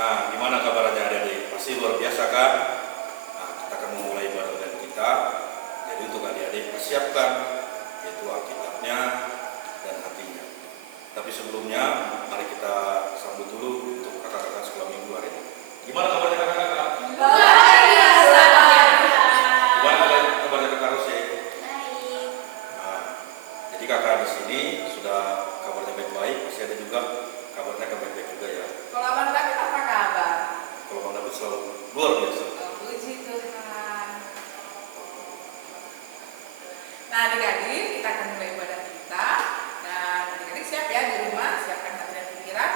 Nah, gimana kabarnya adik-adik? Pasti luar biasa kan? Nah, kita akan memulai ibadah dengan kita. Jadi untuk adik-adik persiapkan yaitu Alkitabnya dan hatinya. Tapi sebelumnya, mari kita sambut dulu untuk kakak-kakak sekolah minggu hari ini. Gimana kabarnya kakak-kakak? Luar biasa. Gimana kabarnya kakak Rose? Baik. Nah, jadi kakak di sini sudah kabarnya baik-baik, pasti ada juga kabarnya baik-baik juga ya. Kalau Abang David apa kabar? Kalau Bang David selalu luar biasa. Puji Tuhan. Nah, adik-adik, kita akan mulai ibadah kita. Dan adik-adik siap ya di rumah, siapkan hati dan pikiran.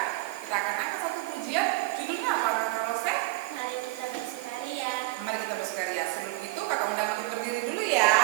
Kita akan angkat satu pujian. Judulnya apa, Kakak Rose? Mari kita bersukaria. Mari kita bersukaria. Sebelum itu, kakak undang untuk berdiri dulu ya.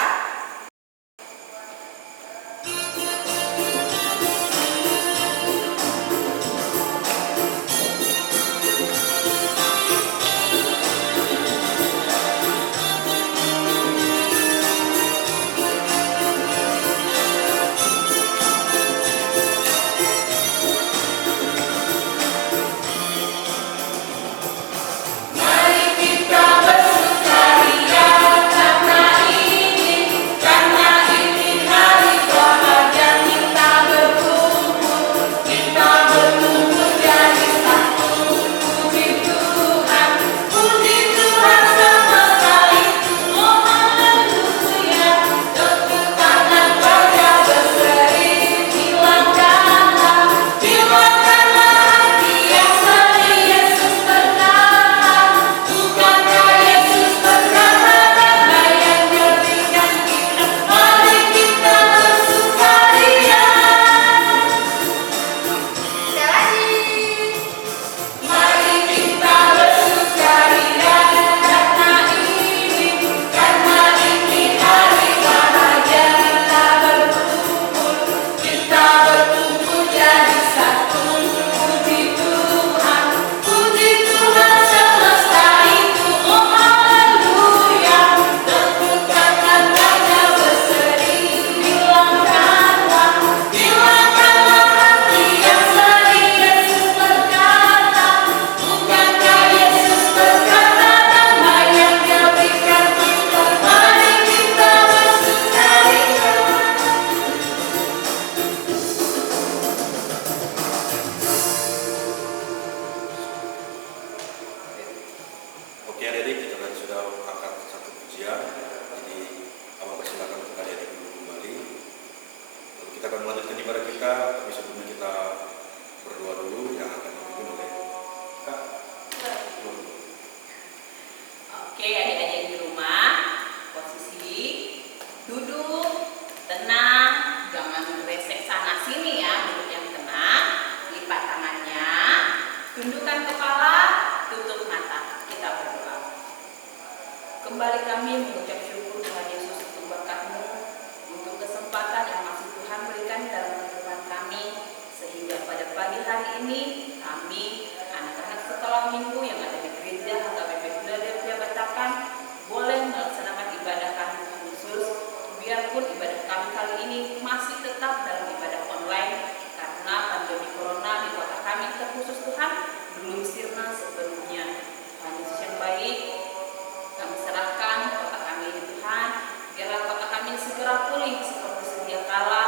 Oke adik-adik, kita tadi sudah angkat satu pujian. Jadi abang persilakan untuk adik-adik dulu kembali. Lalu kita akan melanjutkan ibadah kita, tapi sebelumnya kita berdoa dulu yang akan dipimpin oleh Kak. Oke, adik-adik di rumah, posisi duduk, tenang, jangan beresek sana sini ya, duduk yang tenang, lipat tangannya, tundukkan kepala, tutup mata, kita berdoa. Kembali kami mengucap syukur Tuhan Yesus untuk berkat-Mu, untuk kesempatan yang masih Tuhan berikan dalam kehidupan kami, sehingga pada pagi hari ini kami, anak-anak sekolah minggu yang ada di gereja HKBP Philadelphia Batakkan, boleh melaksanakan ibadah kami khusus, biarpun ibadah kami kali ini masih tetap dalam ibadah online, karena pandemi corona di kota kami terkhusus Tuhan belum sirna sepenuhnya. Tuhan Yesus yang baik, kami serahkan kota kami ini Tuhan, biarlah kota kami segera pulih seperti sedia kala,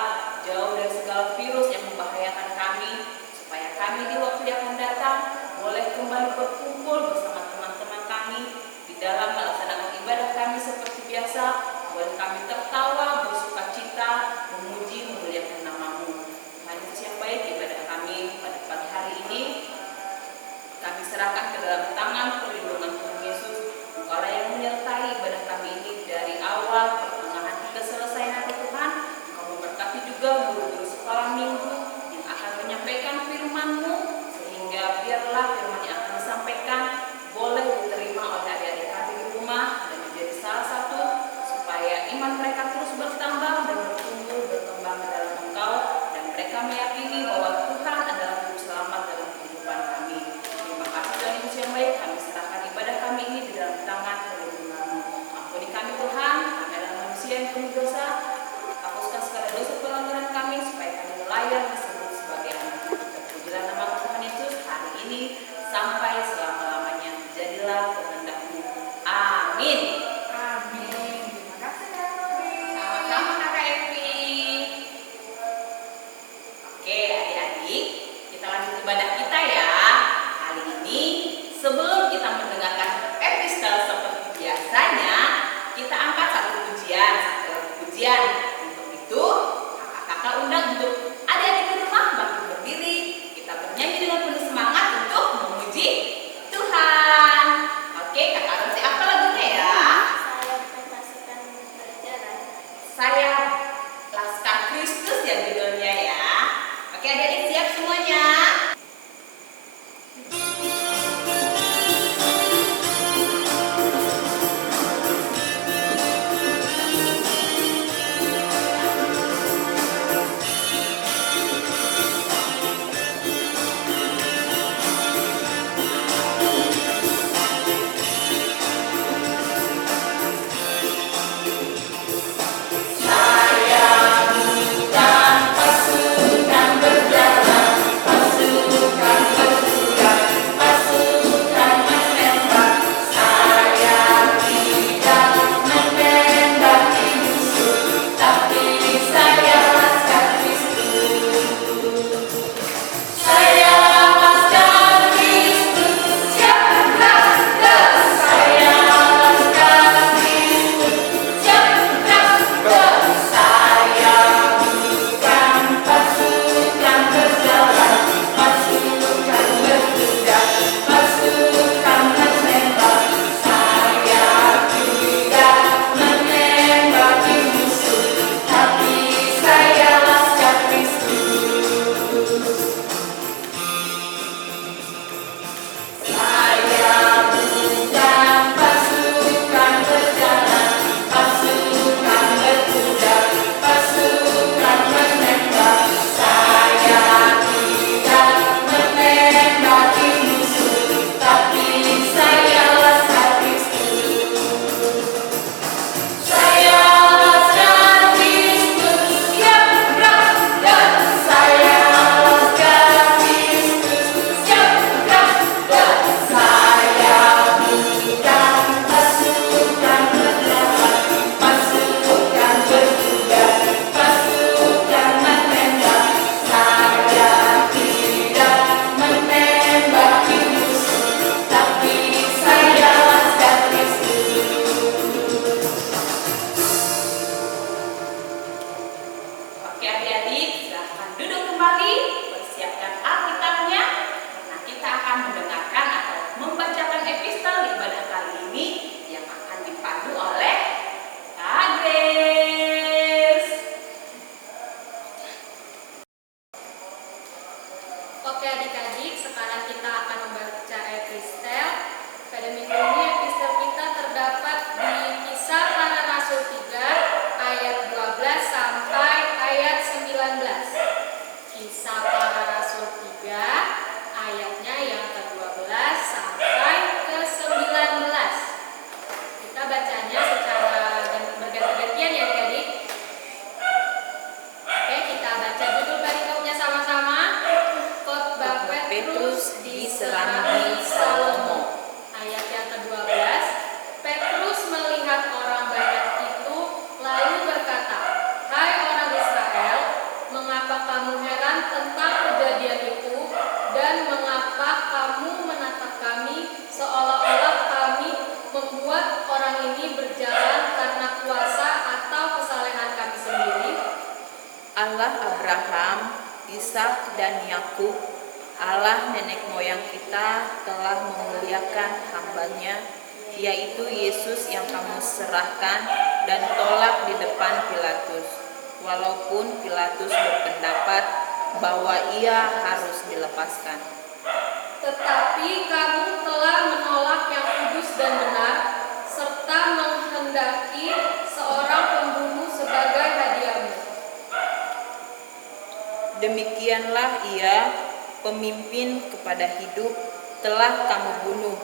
jauh dari segala virus yang membahayakan kami, supaya kami di waktu yang akan datang boleh kembali berkumpul bersama teman-teman kami di dalam melaksanakan ibadah kami seperti biasa, boleh kami tertawa, bersuka cita, memuji, memuliakan nama-Mu. Tuhan Yesus yang baik, ibadah kami pada pagi hari ini kami serahkan ke dalam tangan perlindungan Tuhan Yesus. Engkaulah yang menyertai ibadah kami ini dari awal, pertengahan hingga selesai nanti Tuhan. Engkau memberkati juga guru-guru sekolah minggu yang akan menyampaikan firman-Mu, sehingga biarlah firman yang akan disampaikan boleh diterima oleh adik-adik kami di rumah dan menjadi salah satu supaya iman mereka terus bertambah dan bertumbuh berkembang dalam Engkau, dan mereka meyakini bahwa Tuhan adalah juru selamat dalam kehidupan kami. Terima kasih Tuhan Yesus yang baik, kami serahkan ibadah kami ini di dalam tangan perlindungan-Mu. Ampuni kami Tuhan, kami adalah manusia yang penuh dosa. Hapuskan segala dosa pelanggaran kami supaya kami layak disebut sebagai anak-Mu. Terpujilah nama Tuhan Yesus hari ini serambi Salomo. Ayat yang ke-12, Petrus melihat orang banyak itu lalu berkata, "Hai orang Israel, mengapa kamu heran tentang kejadian itu dan mengapa kamu menatap kami seolah-olah kami membuat orang ini berjalan karena kuasa atau kesalehan kami sendiri?" Allah Abraham, Ishak dan Yakub, Allah nenek moyang kita telah memuliakan hambanya, yaitu Yesus yang kamu serahkan dan tolak di depan Pilatus, walaupun Pilatus berpendapat bahwa ia harus dilepaskan. Tetapi kamu telah menolak yang kudus dan benar, serta menghendaki seorang pembunuh sebagai hadiahmu. Demikianlah ia, pemimpin kepada hidup, telah kamu bunuh.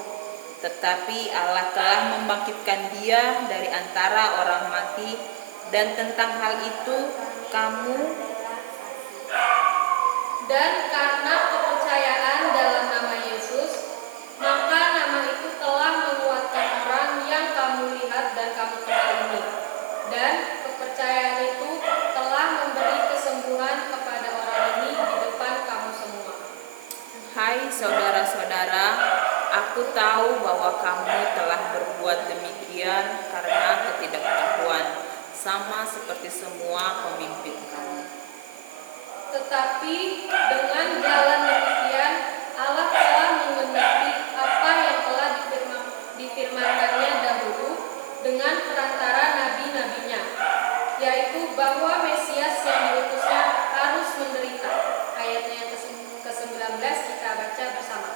Tetapi Allah telah membangkitkan dia dari antara orang mati, dan tentang hal itu kamu Dan karena kepercayaan dalam nama Yesus, maka nama itu telah menguatkan orang yang kamu lihat dan kamu kenal ini. Dan kepercayaan itu telah memberi kesembuhan kepada orang ini di depan kamu semua. Hai saudara-saudara, aku tahu bahwa kamu telah berbuat demikian karena ketidaktahuan, sama seperti semua pemimpin kamu. Tetapi dengan jalan demikian, Allah telah menggenapi apa yang telah difirmankannya dahulu dengan perantara nabi-nabinya, yaitu bahwa Mesias yang diutusnya harus menderita. Ayatnya yang ke-19 kita baca bersama.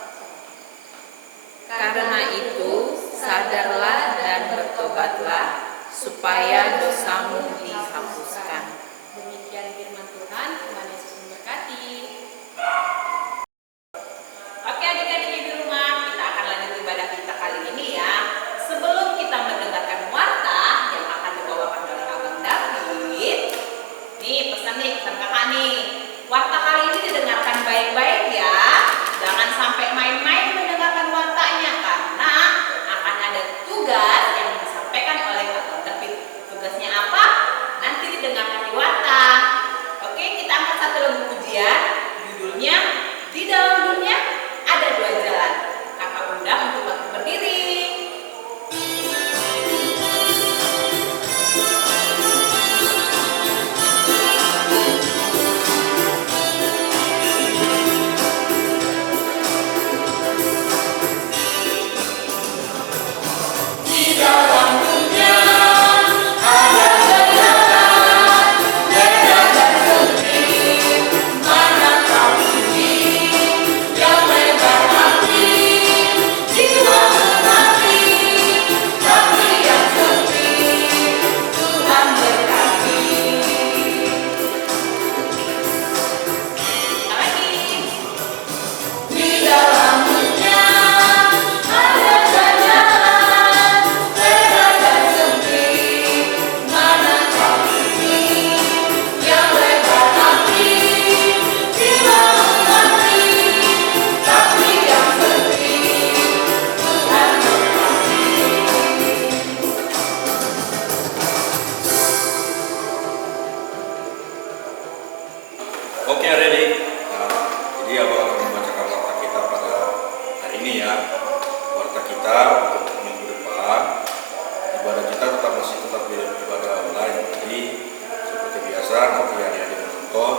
Karena itu, sadarlah dan bertobatlah, supaya dosamu dihapuskan. Demikian firman Tuhan. Tuhan Yesus memberkati. Oke adik-adik di rumah, kita akan lanjut ibadah kita kali ini ya. Sebelum kita mendengarkan warta yang akan dibawakan oleh Abang David, nih pesan kakak nih. Warta kali ini didengarkan baik-baik ya. Jangan sampai main-main mendengarkan wartanya, karena akan ada tugas yang disampaikan oleh Abang David. Tugasnya apa? Nanti didengarkan di warta. Oke, kita angkat satu lagu pujian. Judulnya Di Dalam Dunia Ada Dua Jalan. Kakak undang untuk bangkit berdiri. Oke adik-adik, jadi abang akan membacakan warta kita pada hari ini ya. Warta kita untuk minggu depan, ibadah kita masih tetap ibadah online. Jadi seperti biasa nanti adik-adik menonton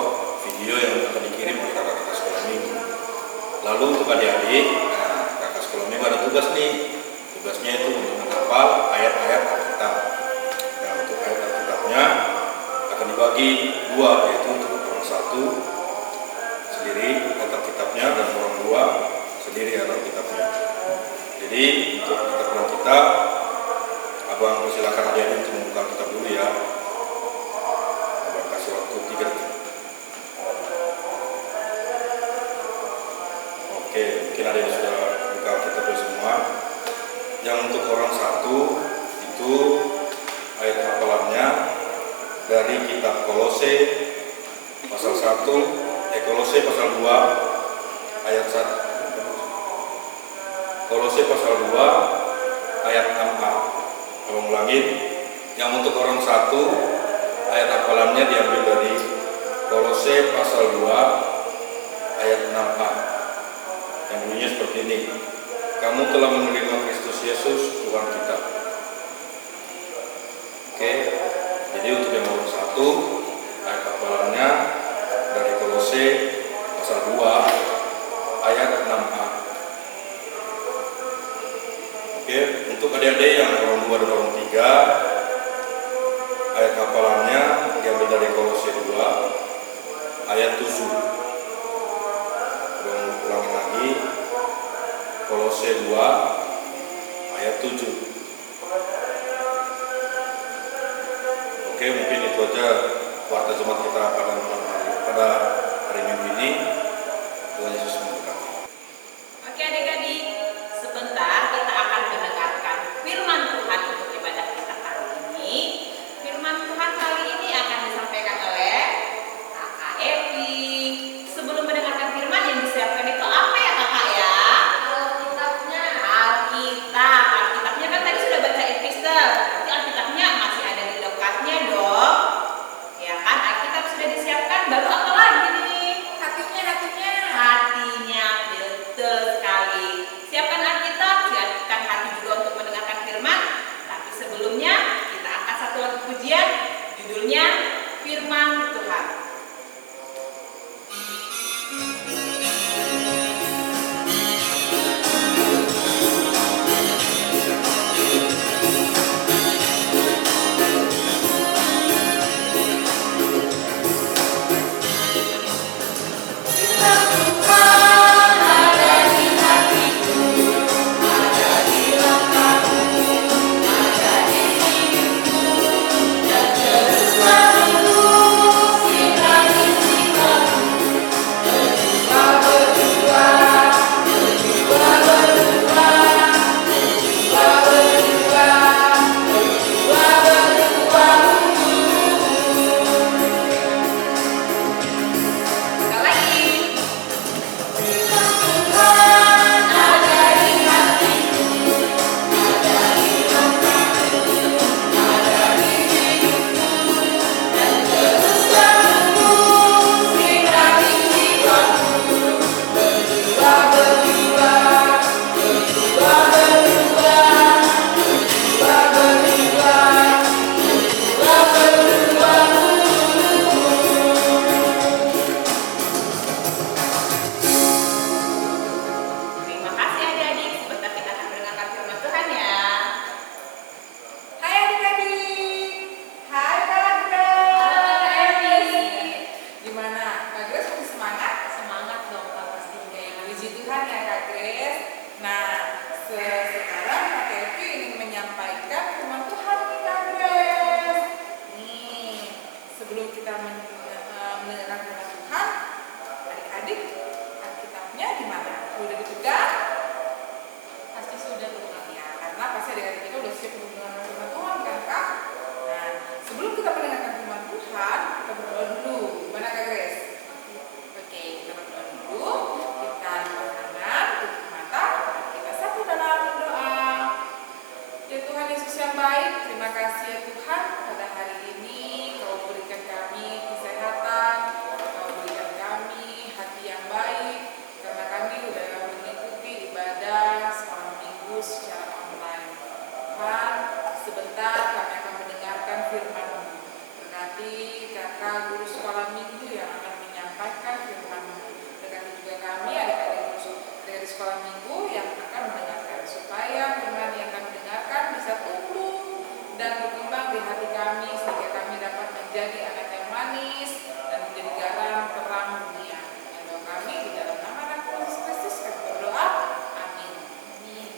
video yang akan dikirim oleh kakak-kakak sekolah minggu. Lalu untuk adik-adik, kakak sekolah minggu ada tugas nih. Tugasnya itu untuk menghafal ayat-ayat Alkitab. Nah, untuk ayat Alkitabnya akan dibagi dua, yaitu untuk orang satu sendiri Alkitabnya dan orang dua sendiri Alkitabnya. Jadi untuk kitab kita, abang persilakan adik-adik untuk membuka kitab dulu ya. Abang kasih waktu 3 detik. Oke, mungkin adik sudah buka kitab semua. Yang untuk orang satu itu ayat hafalannya dari kitab Kolose pasal 1, Kolose pasal 2 ayat 1. Kolose pasal 2 ayat 6a. Kalau ulangin, yang untuk orang satu ayat hafalannya diambil dari Kolose pasal 2 ayat 6a. Yang bunyinya seperti ini. Kamu telah menerima Kristus Yesus Tuhan kita. Oke, jadi untuk yang nomor 1 ayat hafalannya dari Kolose pasal 2 ayat 6a. Oke, untuk adik-adik yang orang 2 dan orang 3 ayat hafalannya diambil dari Kolose 2 ayat 7. Ulangi lagi, Kolose 2 ayat 7. Oke, mungkin itu aja warta jemaat kita pada hari Minggu ini. Tuhan Yesus memberkati. Oke adik-adik, sebentar kita akan mendengarkan firman Tuhan untuk ibadah kita kali ini. Firman Tuhan kali ini akan disampaikan oleh Kakak Evi. Sebelum mendengarkan firman yang disiapkan itu apa ya Kakak ya? Alkitabnya. Alkitabnya kan tadi sudah baca epistel. Berarti Alkitabnya masih ada di dekatnya dong. Ya kan, Alkitab sudah disiapkan. Baru apa lagi nih? Hatinya, betul sekali. Siapkan Alkitab, siapkan hati juga untuk mendengarkan firman. Tapi sebelumnya kita angkat satu lagu pujian, judulnya Firman Tuhan. Sekali lagi. Terima kasih adik-adik. Sebentar kita akan mendengarkan firman Tuhan ya. Hai adik-adik. Hai Kak Halo, Grace. Evi. Gimana? Kak Grace masih semangat? Semangat dong Kak pastinya. Puji Tuhan ya Kak Grace. Nah, sekarang Kak Evi ingin menyampaikan firman Tuhan nih Kak Grace. Nih, sebelum kita mendengarkan firman Tuhan, adik-adik, Alkitabnya gimana? Udah dipegang? Pasti sudah dong Kak. Ya, karena pasti adik-adik kita udah siap untuk mendengarkan firman Tuhan kan Kak? Nah, sebelum kita mendengarkan firman Tuhan, kita berdoa dulu. Gimana Kak Grace? Oke, kita berdoa dulu. Kita lipat tangan, tutup mata, kita satu dalam doa. Ya Tuhan Yesus yang baik, terima kasih ya Tuhan pada hari ini Kau berikan kami kesehatan, Kau berikan kami hati yang baik, karena kami udah mengikuti ibadah sekolah minggu secara online. Tuhan, sebentar kami akan mendengarkan firman-Mu. Berkati kakak guru sekolah minggu yang akan menyampaikan firman-Mu. Berkati juga kami adik-adik dari sekolah minggu yang akan mendengarkan, supaya firman yang kami dengarkan bisa tumbuh dan berkembang di hati kami, sehingga kami dapat menjadi anak yang manis dan menjadi garam terang dunia. Dan doa kami di dalam nama Anak Yesus Kristus kami berdoa. Amin. Amin.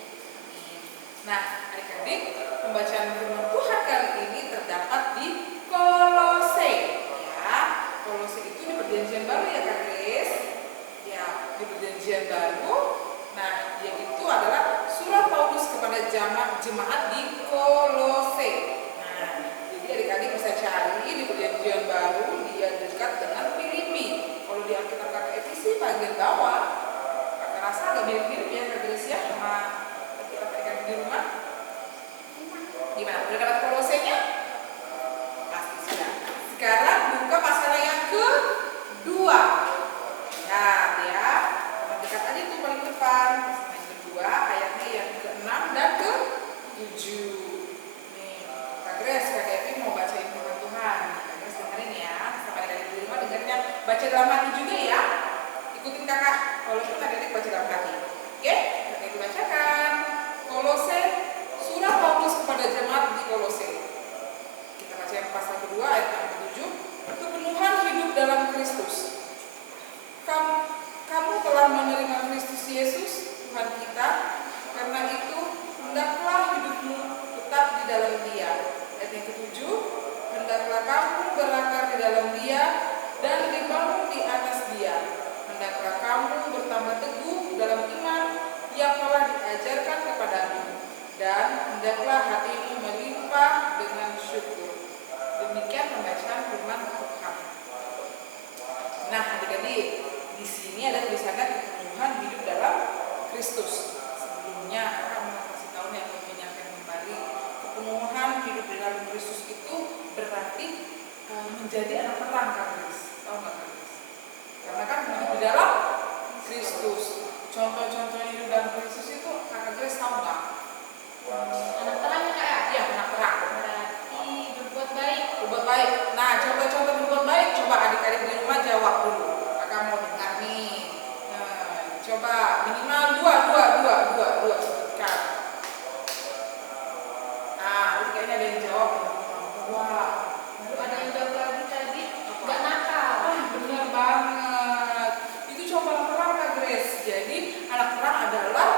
Nah, adik-adik, pembacaan firman Tuhan kali ini terdapat di Kolose. Ya, Kolose itu di Perjanjian Baru ya Kak Grace. Ya, di Perjanjian Baru. Nah, yang itu adalah surat Paulus kepada jemaat di Kolose. Nah, jadi adik-adik bisa cari di Perjanjian Baru, dia dekat dengan Filipi. Kalau di Alkitab Kakak Evi sih bagian bawah. Kakak rasa agak mirip-mirip ya Kak Grace ya sama hendaklah hatimu melimpah dengan syukur. Demikian pembacaan firman Tuhan. Nah, adik-adik, di sini ada tulisannya kepenuhan hidup dalam Kristus. Sebelumnya akan kasih tahu nih atau menyampaikan kembali, kepenuhan hidup dalam Kristus itu berarti menjadi anak terang, Kak Grace. Tahu nggak, Kak Grace? Karena kan hidup di dalam Kristus. Contoh-contoh hidup dalam Kristus itu Kak Grace tahu nggak? Anak terang ya Kak ya? Iya, anak terang. Berarti berbuat baik. Berbuat baik. Nah, contoh-contoh berbuat baik, coba adik-adik di rumah jawab dulu. Kakak mau dengar nih. Nah, coba minimal dua sebutkan. Nah, ini kayaknya ada yang jawab. Wah, Lalu ada yang jawab lagi tadi, nggak nakal. benar banget. Itu coba terang, Kak Grace. Jadi anak terang adalah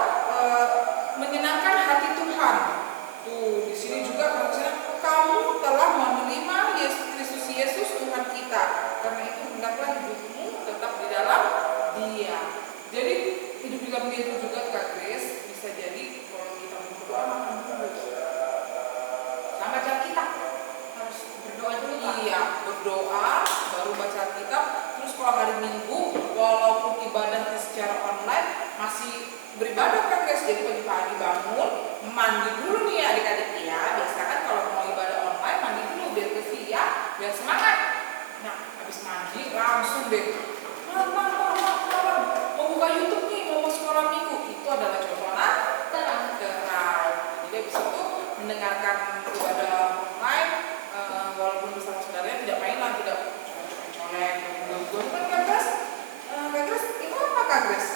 menyenangkan hati Tuhan. Tuh, di sini juga maksudnya kamu telah menerima Kristus Yesus Tuhan kita. Karena itu hendaklah hidupmu tetap di dalam Dia. Jadi hidup di dalam Dia itu juga, Kak Grace, bisa jadi kalau kita berdoa makan dulu. Sama baca kitab. Harus berdoa dulu Kak. Iya, berdoa baru baca kitab. Terus kalau hari Minggu, walaupun ibadahnya secara online, masih beribadah, Kak Grace. Jadi pagi-pagi bangun, mandi dulu nih adik-adik ya. Biasa kan kalau mau ibadah online, mandi dulu biar bersih ya, biar semangat. Nah, habis mandi langsung deh, Mama, mau buka YouTube nih, mau sekolah Minggu. Itu adalah contoh anak Terang. terang. Jadi habis itu mendengarkan ibadah online, walaupun bersama saudaranya, tidak main lah, tidak colek, kan Kak Grace? Kak Grace, itu apa Kak Grace?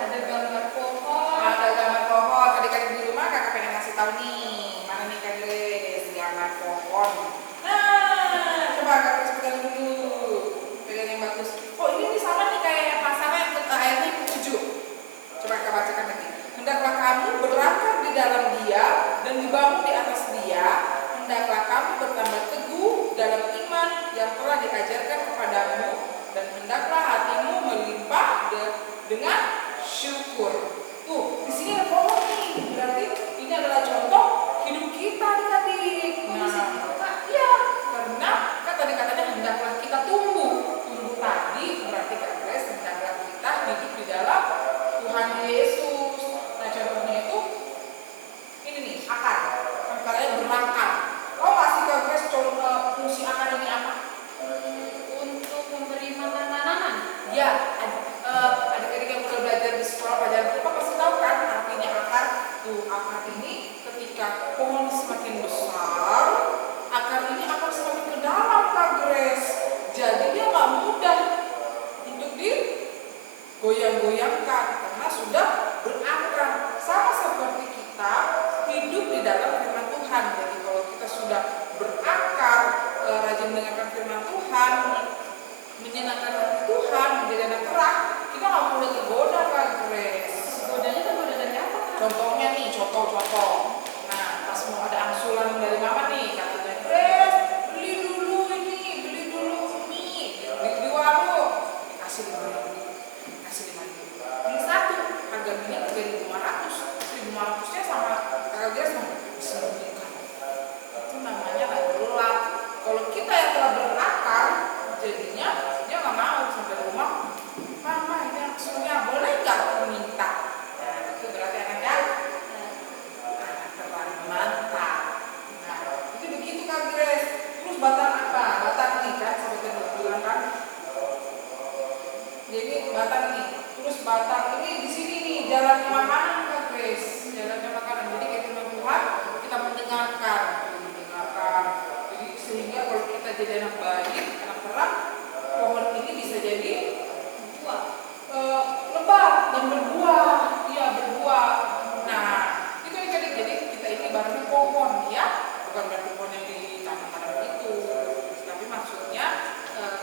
Ada gambar pohon. Ada gambar pohon. Adik-adik di rumah kakak pengen ngasih tahu nih, mana nih Kak Grace, gambar pohon. Nah, coba Kak Grace pegang dulu, pegang yang bagus. Oh, ini nih sama nih kayak yang pasangan ayatnya 7. Coba Kak bacakan lagi. Hendaklah kamu berangkat di dalam Dia dan dibangun di atas Dia. Hendaklah kamu bertambah teguh dalam iman yang telah diajarkan kepadamu, dan hendaklah hatimu melimpah dengan syukur. Tuh, di sini ada pohon nih. Berarti ini adalah contoh hidup kita, adik-adik. Kok bisa Nah, gitu Kak? iya, karena kan tadi katanya hendaklah kita tumbuh. Tumbuh tadi berarti Kak Grace, hendaklah kita hidup di dalam Tuhan Yesus. Nah, contohnya itu ini nih, akar. Kan kalian berakar. Tahu nggak sih Kak Grace fungsi akar ini apa? Untuk memberi makan tanaman. Ya, adik-adik yang udah belajar di sekolah pelajaran pripa pasti tahu kan artinya akar. Tuh, akar ini ketika pohon semakin besar, akar ini akan semakin ke dalam, Kak Grace. Jadi dia nggak mudah untuk digoyang-goyangkan karena sudah berakar. Sama seperti kita hidup di dalam firman Tuhan. Jadi kalau kita sudah berakar, rajin mendengarkan firman Tuhan, menyenangkan hati Tuhan, menjadi anak terang, kita nggak perlu tergoda, Kak Grace. Godanya tergoda dari apa Kak? Contohnya nih, contoh. Nah, pas mau ada angsuran dari mama nih, katanya, Grace, beli dulu mie, di warung, kasih 5.000. Beli satu, harga mie jadi 500. 1.500-nya sama Kak Grace bisa meningkat. Itu namanya nggak gelap. Kalau kita yang telah berakar, jadinya dia nggak mau sampai rumah. Mama, ini angsurnya boleh nggak aku minta? Nah, itu berarti anaknya anak terang mantap. Nah, itu begitu Kak Grace. Terus batang apa? Batang nih kan, seperti yang bilang kan. Jadi batang nih. Terus batang ini di sini nih jalannya makanan, Kak Grace. Jalannya makanan. Jadi kayak firman Tuhan kita mendengarkan. Jadi sehingga kalau kita jadi anak baik, anak terang, pohon ini bisa jadi Buah. lebat dan berbuah. Iya, berbuah. Nah, itu adik-adik. Jadi kita ini ibaratnya pohon ya, bukan berarti pohon yang ditanam itu, tapi maksudnya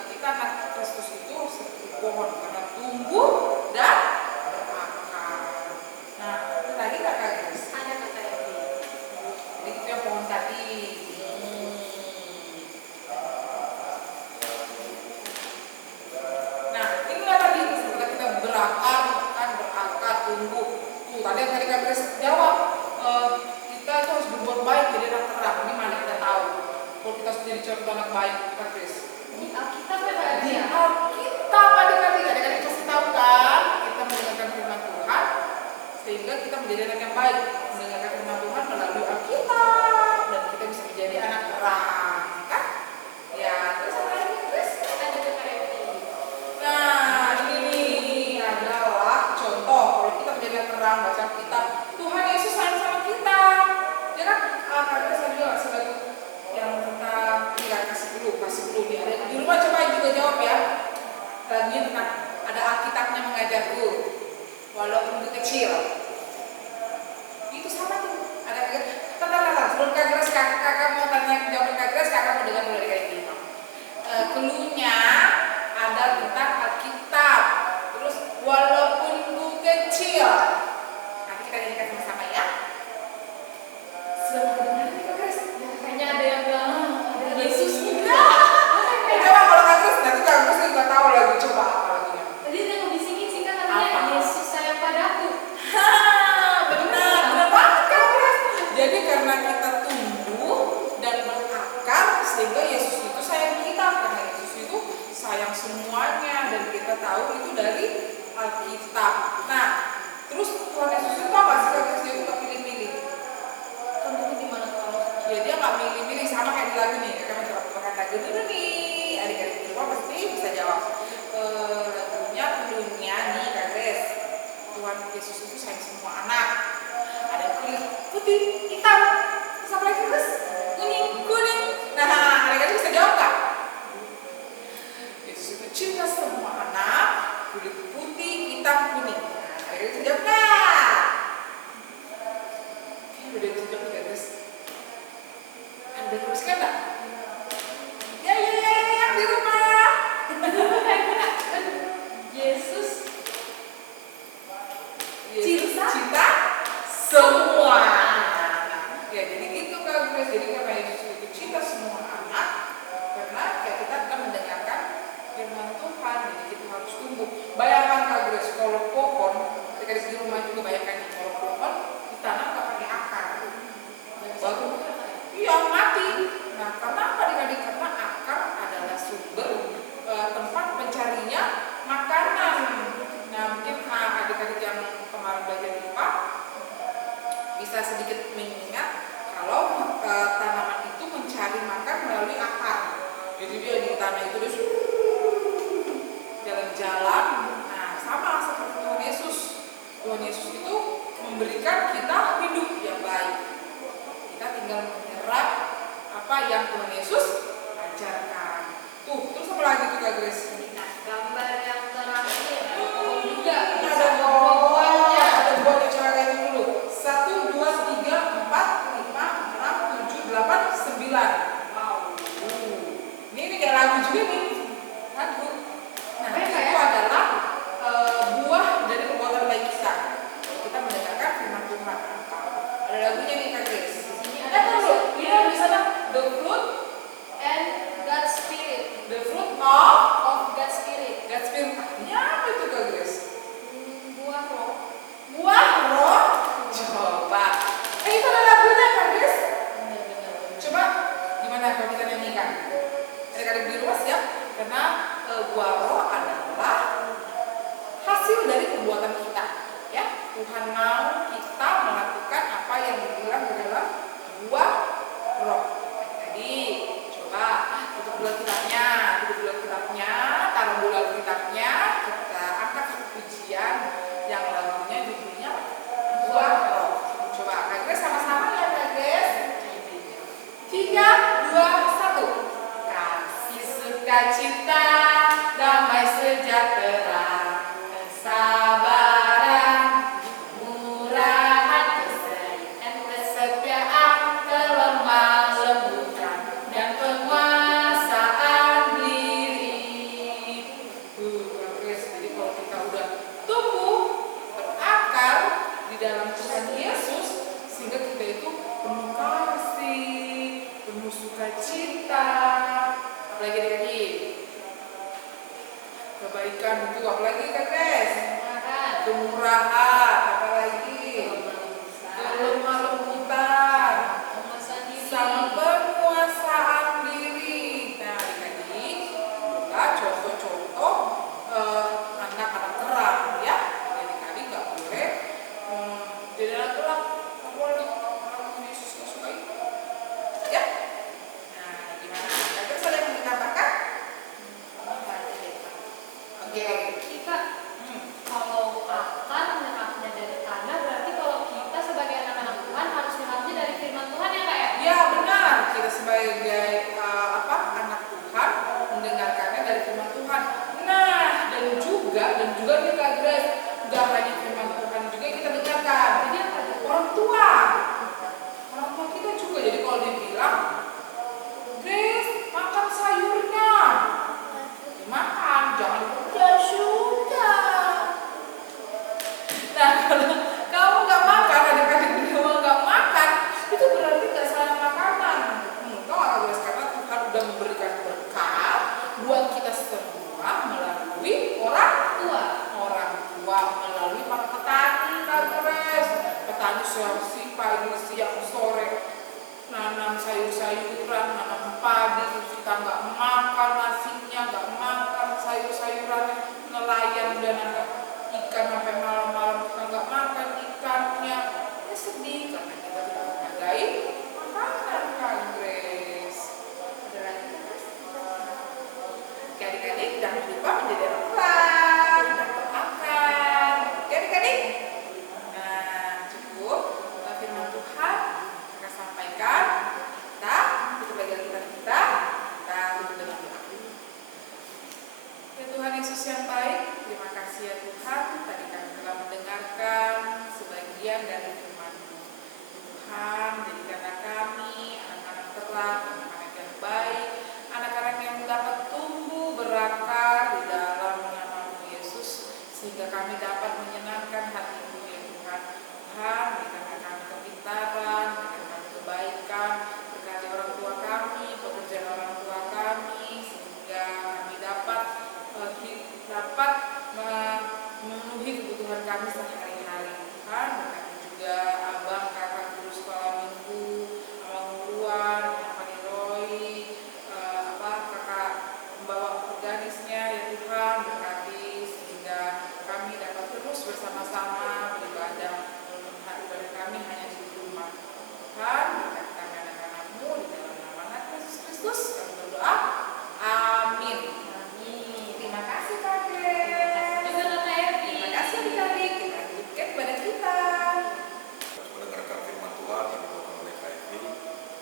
kita anak Kristus itu seperti pohon karena tumbuh dan berakar. Nah, itu tadi Kak Grace. Ada kata ini. Jadi itu yang pohon tadi. Nah, inilah tadi setelah kita berakar, kan berakar, tumbuh. Tuh, tadi yang tadi Kak Grace jawab, kita itu harus berbuat baik jadi anak terang. Ini mana kita tahu. Kalau kita jadi contoh anak baik, Kak Kris. Ini Alkitab ya Kak Di Adia? Alkitab adik-adik kasih tahu kan, kita mendengarkan firman Tuhan sehingga kita menjadi anak yang baik, mendengarkan firman Tuhan melalui Alkitab dan kita bisa menjadi anak terang, kan? Ya, terus apa lagi, Kris? Ada Kak Revi. Nah, ini adalah contoh kalau kita menjadi anak terang baca Alkitab. Tuhan Yesus sayang sama kita, ya kan? Karena saya juga kasih lagu yang tentang ini kan kasih dulu nih. Ada di rumah coba juga jawab ya. Lagunya tentang ada Alkitabnya mengajarku, walaupun itu kecil. Itu sama tuh. Ada kata sebelum kakak mau tanya jawab Kak Grace, kakak mau dengar mulai kayak gini. Keluhnya ada tentang Alkitab. Terus walaupun itu kecil. Nanti kita nyanyikan sama-sama ya. Selamat dengar nih Kak Grace. Kayaknya ada yang bilang ada Yesus juga. Coba kalau Kak Grace nanti Kak Grace juga tahu lagi coba apa lagunya. Tadi dia ngebisikin sih kan Apa? katanya Yesus sayang padaku. Benar banget Kak Grace. Jadi karena kita tumbuh dan berakar sehingga Yesus itu sayang kita, karena Yesus itu sayang semuanya dan kita tahu itu dari Alkitab. Nah, terus Tuhan Yesus itu apa sih Kak Grace? Dia itu nggak pilih-pilih. Contohnya gimana tuh? Ya dia nggak milih-milih, sama kayak di lagu nih. Kakak mencoba makan lagu dulu nih. Adik-adik di rumah pasti bisa jawab. Lagunya dulunya nih Kak Grace. Tuhan Yesus itu sayang semua anak. Ada yang kulit putih, hitam, terus apa lagi Mas? Kuning. Nah, adik-adik bisa jawab nggak? Yesus itu cinta semua anak, kulit putih, hitam, kuning. Nah, adik-adik bisa jawab nggak? Udah bisa jawab Kak Grace. Ada yang bisa nggak? Ya yang di rumah. Yesus Cinta semua. Ya jadi gitu Kak Grace. Jadi karena Yesus itu cinta semua anak, karena ya kita akan mendengarkan firman Tuhan, jadi kita harus tumbuh. Bayangkan Kak Grace, kalau pohon, ketika di rumah juga bayangkan nih, kalau pohon ditanam nggak pakai akar, baru iya mati. Nah karena apa adik-adik? Karena akar adalah sumber tempat mencarinya makanan. Nah mungkin adik-adik yang kemarin belajar IPA bisa sedikit mengingat kalau tanaman itu mencari makan melalui akar. Jadi dia di tanah itu dia jalan-jalan. Nah sama seperti Tuhan Yesus. Tuhan Yesus itu memberikan kita hidup yang baik. Kita tinggal menyerap apa yang Tuhan Yesus ajarkan. Tuh, terus apa lagi tuh Kak Grace? Nah, gambar yang terakhir pohon juga Ada bisa buahnya, ada buahnya coba kayak dulu. 1, 2, 3, 4, 5, 6, 7, 8, 9. Wow. Ini kayak lagu juga nih. Lagu. Nah, itu adalah buah dari perbuatan baik kita. Kita mendengarkan firman Tuhan. Ada lagunya nih Kak Grace. Ada dulu. Iya, di sana the fruit and God's Spirit the fruit of God's Spirit. God's Spirit. Artinya apa itu Kak Grace? Buah roh. Buah roh. Coba. Itu ada lagunya Kak Grace. Benar-benar. Coba gimana kalau kita nyanyikan? Adik-adik di rumah siap? Karena buah roh adalah hasil dari perbuatan kita. Ya, Tuhan mau kita melakukan apa yang dibilang di dalam buah roh. Jadi coba tutup dulu kitabnya, taruh dulu kitabnya, kita angkat pujian yang lagunya judulnya buah roh. Coba Kak Grace sama-sama ya Kak Grace. 3, 2, 1. Kasih sukacita, damai sejahtera, kesabaran, murahan, kesetiaan, kelemah lembutan, dan penguasaan diri. Kak Grace, jadi kalau kita udah tumbuh, berakar di dalam Tuhan Yesus, sehingga kita itu penuh kasih, penuh sukacita. Apalagi adik-adik? Kebaikan itu apalagi Kak Grace? Murahan. Kemurahan, apalagi? Kelemah lembutan. pagi, siang, sore, nanam sayur-sayuran, nanam padi, terus kita nggak makan nasinya, nggak makan sayur-sayuran, nelayan dan nangkap ikan sampai malam-malam kita nggak makan ikannya, ya sedih karena kita tidak menghargai makanan Kak Grace. Ada lagi Kak Grace? Oke adik-adik, jangan lupa menjadi orang pelan dan doakan. Oke adik-adik. Nah cukup firman Tuhan kita sampaikan. Kita tutup lagi kita tutup dengan doa. Ya Tuhan Yesus yang baik, terima kasih ya Tuhan, tadi kami telah mendengarkan sebagian dari firman-Mu. Tuhan, jadikanlah kami anak-anak terang, anak-anak yang baik, anak-anak yang dapat tumbuh berakar di dalam nama-Mu Yesus, sehingga kami dapat menyenangkan hati-Mu ya Tuhan. Tuhan, berikan kami kepintaran, berikan kami kebaikan, berkati orang tua kami, pekerjaan orang tua kami, sehingga kami dapat memenuhi kebutuhan kami sehari-hari. Tuhan, berkati juga abang, kakak, guru sekolah minggu, abang Luan, Pak Roy, kakak membawa organisnya ya Tuhan, berkati sehingga kami dapat terus bersama-sama beribadah, walaupun ibadah kami hanya di rumah. Tuhan, berkati kami anak-anak-Mu di dalam nama anak Yesus Kristus, kami berdoa. Amin. Terima kasih Kak Grace. Juga Kakak Evi. Terima kasih adik-adik. Kita lanjutkan kepada kita. Mendengarkan firman Tuhan yang dibawakan oleh Kak Evi.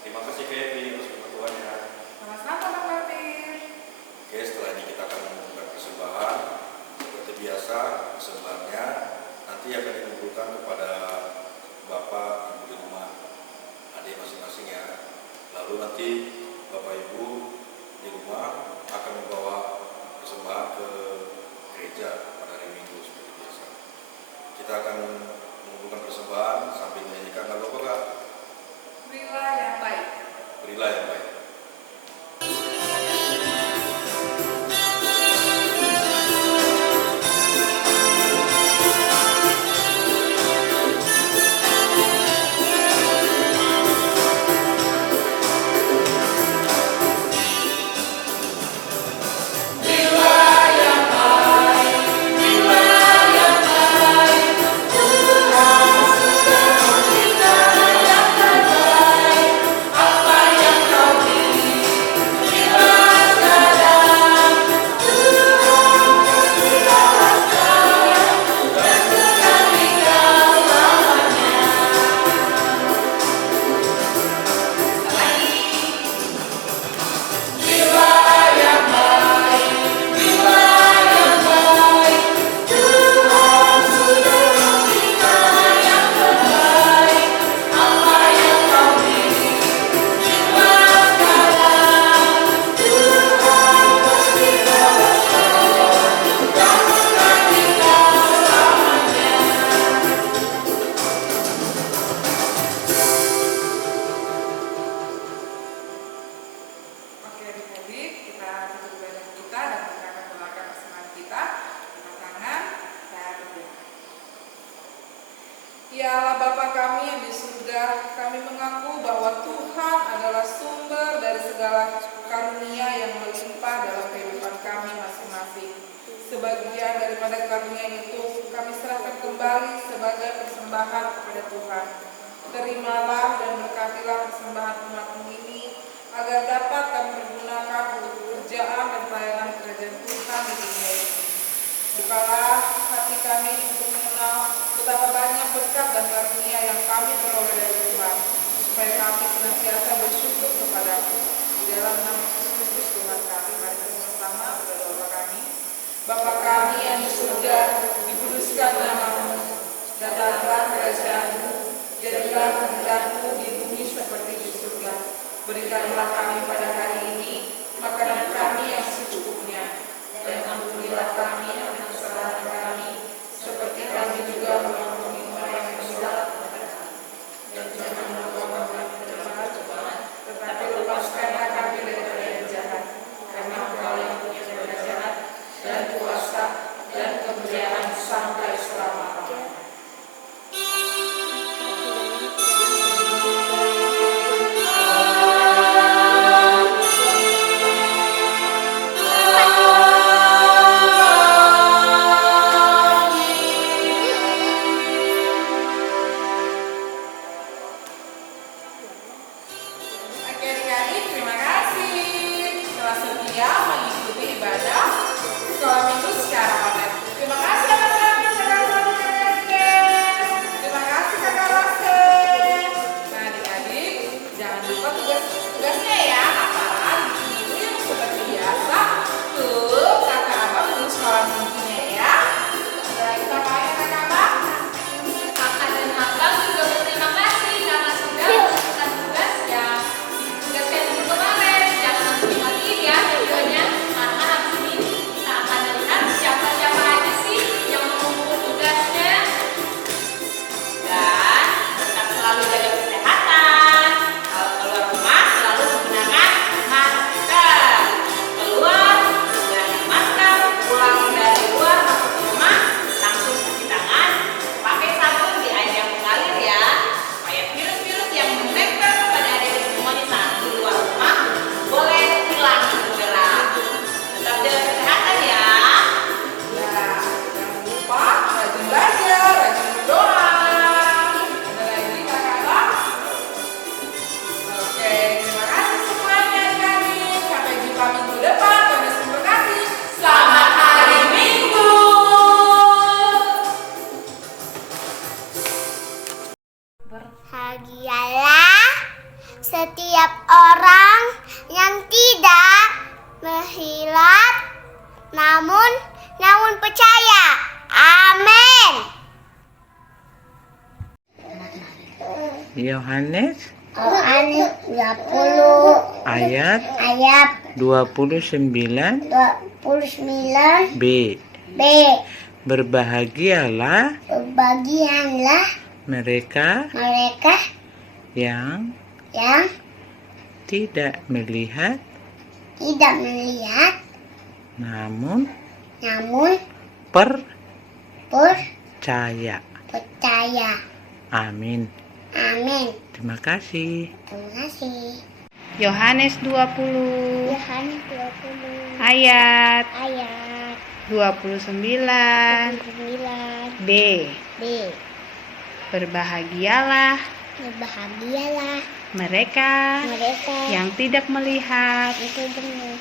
Terima kasih Kak Evi atas firman Tuhannya. Sama-sama Kak Martin. Oke, setelah ini kita akan mengumpulkan persembahan. Seperti biasa, persembahannya nanti akan dikumpulkan kepada Bapak Ibu di rumah, adik masing-masing ya. Lalu nanti Bapak Ibu di rumah akan membawa persembahan ke gereja pada hari Minggu seperti biasa. Kita akan mengumpulkan persembahan sambil menyanyikan lagu apa Kak? Berilah yang baik. Berilah yang baik. Oke adik-adik, kita tutup badan kita dan kita akan doakan pasangan kita. Angkat tangan, saya berdoa. Ya Allah Bapa kami yang di surga, kami mengaku bahwa Tuhan adalah sumber dari segala karunia yang melimpah dalam kehidupan kami masing-masing. Sebagian daripada karunia itu kami serahkan kembali sebagai persembahan kepada Tuhan. Terimalah dan berkatilah persembahan umat-Mu ini, agar dapat kami pergunakan untuk pekerjaan dan pelayanan kerajaan Tuhan di dunia ini. Bukalah hati kami untuk mengenal betapa banyak berkat dan karunia yang kami peroleh dari Tuhan, supaya kami senantiasa bersyukur kepada-Mu. Di dalam nama Yesus Kristus Tuhan kami, mari kita bersama berdoa kami. Bapa kami yang di surga, dikuduskan nama-Mu, datanglah kerajaan-Mu, jadilah kehendak-Mu di bumi seperti di surga. Berikanlah kami pada hari ini makanan kami yang secukupnya, dan ampunilah kami akan kesalahan kami, seperti kami juga mengampuni Berbahagialah setiap orang yang tidak melihat namun percaya. Amin. Yohanes 20 ayat ayat 29 29 B. B. Berbahagialah Berbahagialah mereka mereka yang yang tidak melihat tidak melihat namun namun percaya. percaya. Amin. Amin. Terima kasih. Terima kasih. Yohanes 20 Yohanes 20 ayat ayat 29 29 B. B. Berbahagialah Berbahagialah mereka mereka yang tidak melihat itu benar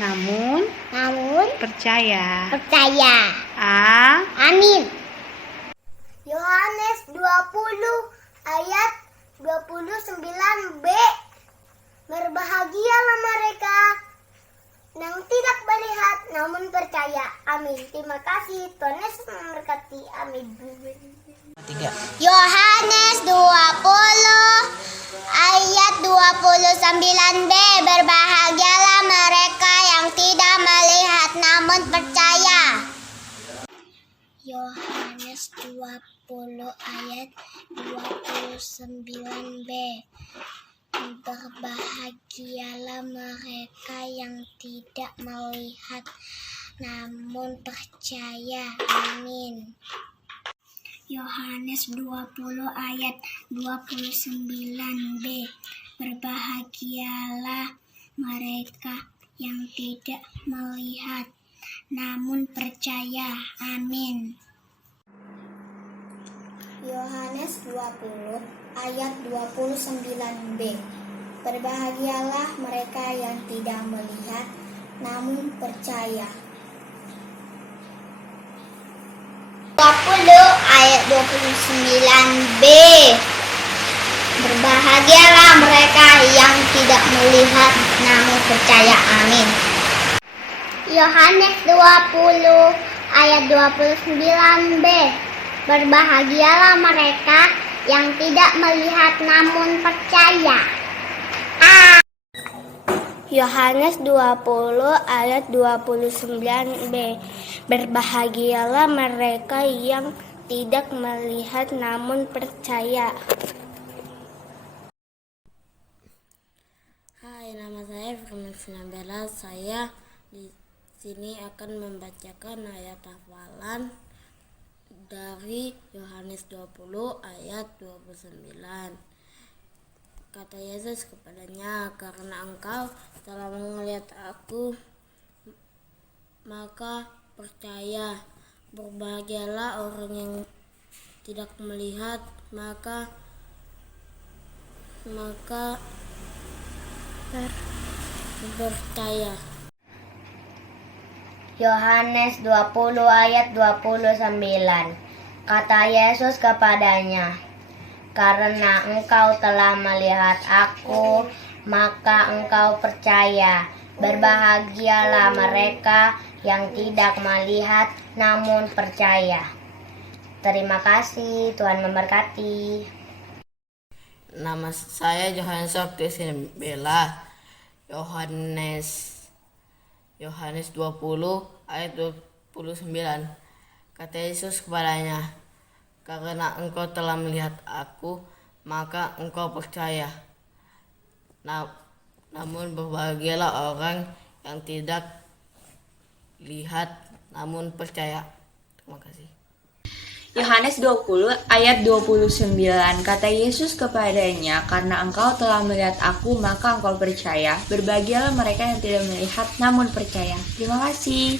namun namun percaya. percaya. Amin. Yohanes 20 ayat 29b. Berbahagialah mereka yang tidak melihat namun percaya. Amin. Terima kasih. Tuhan Yesus memberkati. Amin. Yohanes 20 ayat 29b. Berbahagialah mereka yang tidak melihat namun percaya. Yohanes 20 ayat 29b. Berbahagialah mereka yang tidak melihat namun percaya. Amin. Yohanes 20 ayat 29b. Berbahagialah mereka yang tidak melihat namun percaya. Amin. Yohanes 20 ayat 29b. Berbahagialah mereka yang tidak melihat namun percaya. 20 ayat 29b. Berbahagialah mereka yang tidak melihat namun percaya. Amin. Yohanes 20 ayat 29b. Berbahagialah mereka yang tidak melihat namun percaya. Yohanes 20 ayat 29b. Berbahagialah mereka yang tidak melihat namun percaya. Hai, nama saya Firman Sinambela. Saya di sini akan membacakan ayat hafalan dari Yohanes 20 ayat 29. Kata Yesus kepadanya, "Karena engkau telah melihat aku, maka percaya. Berbahagialah orang yang tidak melihat, maka percaya." Yohanes 20 ayat 29. Kata Yesus kepadanya, "Karena engkau telah melihat aku, maka engkau percaya. Berbahagialah mereka yang tidak melihat namun percaya." Terima kasih, Tuhan memberkati. Nama saya Yohanes Sinambela. Yohanes 20 ayat 29. Kata Yesus kepadanya, "Karena engkau telah melihat aku, maka engkau percaya. Namun berbahagialah orang yang tidak lihat namun percaya." Terima kasih. Yohanes 20 ayat 29. Kata Yesus kepadanya, "Karena engkau telah melihat aku, maka engkau percaya. Berbahagialah mereka yang tidak melihat namun percaya." Terima kasih.